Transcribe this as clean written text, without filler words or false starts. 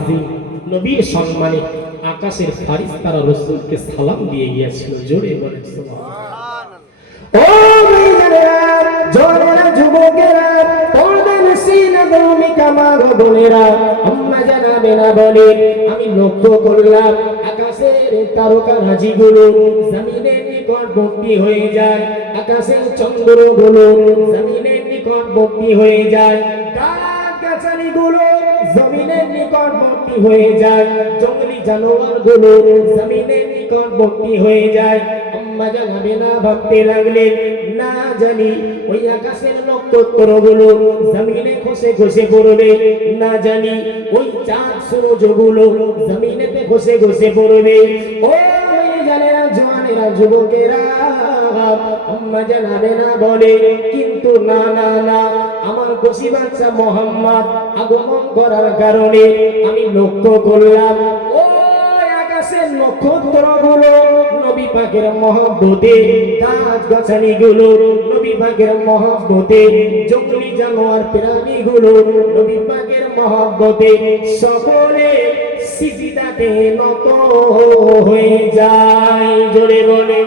তাজিম, নবীর সম্মানে আকাশের ফারিস্তারা রাসূলকে সালাম দিয়ে গিয়েছিল। জোরে বলেন সুবহানাল্লাহ। ও ভাইজানেরা, জওয়ানেরা, যুবকেরা, পর্দার সিনা ভূমিকা মা বোনেরা, আম্মা জানাবেনা বলে আমি লক্ষ্য করলাম আকাশের তারকারাজিগুলো জমিনের নিকটবর্তী হয়ে যায়, আকাশের চন্দ্রগুলো জমিনের নিকটবর্তী হয়ে যায়, গাছগাছালিগুলো জমিনের নিকটবর্তী হয়ে যায়, জঙ্গলি জানোয়ারগুলো জমিনের নিকটবর্তী হয়ে যায়। আম্মা জানাবেনা ভাবতে লাগলেন, না জানি ওই আকাশের নক্ষত্রগুলো জমিনে খসে খসে পড়বে, না জানি ওই চাঁদ সূর্যগুলো জমিনেতে খসে খসে পড়বে। ও মেয়েজানেরা, জওয়ানেরা, যুবকেরা, আম্মা জানাবেনা বলে কিন্তু না না না, আমার খুশি বাচ্চা মোহাম্মদ আগমন করার কারণে আমি লক্ষ্য করলাম ওই আকাশের নক্ষত্রগুলো নবী পাকের মহব্বতে, গাছগাছালিগুলো নবী পাকের মহব্বতে, জঙ্গলি জানোয়ার প্রাণীগুলো নবী পাকের মহব্বতে সকলে সিজদাতে নত হয়ে যায়। জোরে বলে